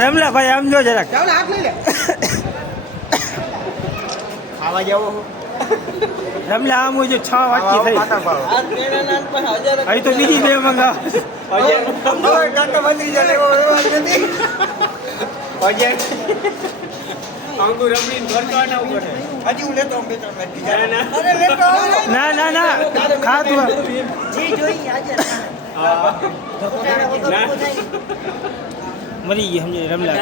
રમલા ભાઈ આમ જો જરાક ખાવા જાવ રમલા આમ જો 6 વાટકી થઈ અહીં તો બીજી બે મંગાવ અંગુર રમણીને ભરતા ના ઉપર હજી હું લેતો બે ત્રણ ના ના ના ખા તું મરી ગઈ સમજે રમલા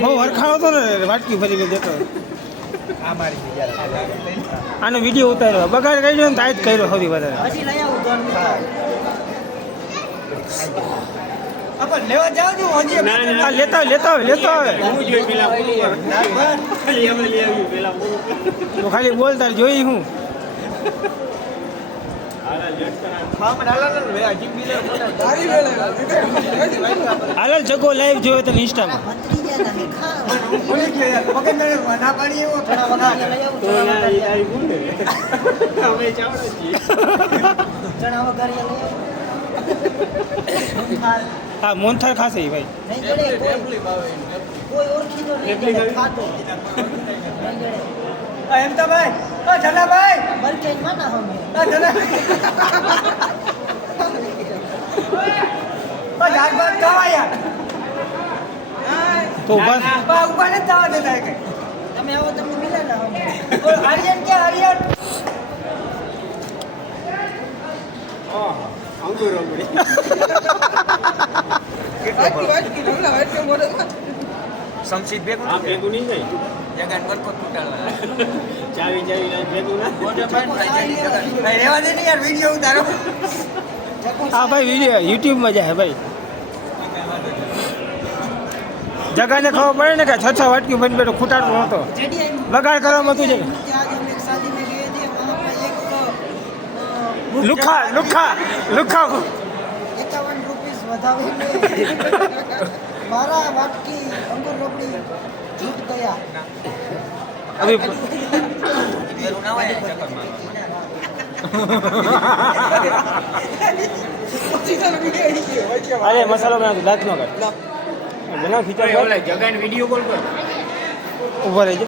બહુ હરખાણો હતો ને વાટકી ફરી ગઈ દેતો આનો વિડીયો ઉતાર્યો બગાડ કર્યો ને તાજ કર્યો સૌથી વધારે લેવા જાવ છું લેતા તો ખાલી બોલ તાર જોઈ હું હાલ જગો લાઈવ જોયો તને ઇન્સ્ટામાં હા મોહનથાળ ખાશે ભાઈ એમ તો ભાઈ જનાભાઈ તો બસ ઉભા ને જવા દેતા કઈ તમે આવો તમને મિલે ને આર્યન ક્યાં આર્યન અંગુર અંગુરી સમસીદ ભેગું આ ભેગું નહીં જાય જગાન વર્કો તૂટાડવા ચાવી ચાવી ભેગું ના રેવા દે ને યાર વિડિયો ઉતારો હા ભાઈ વિડીયો યુટ્યુબમાં જાય ભાઈ જગાને ખબર પડે ને કે 6 વાટકી બંધ બેઠો ખૂટાડતો હતો બગાડ કરવામાં તું જગા લુખા 51 રૂપીસ વધાવીને મારા વાટકી અંગુર રબડી જીત ગયા અભી ના હોય ચક્કર અરે મસાલો બનાવ દાંત નો કર બના ખીચા જગાન વિડિયો કોલ કર ઉભા રહેજો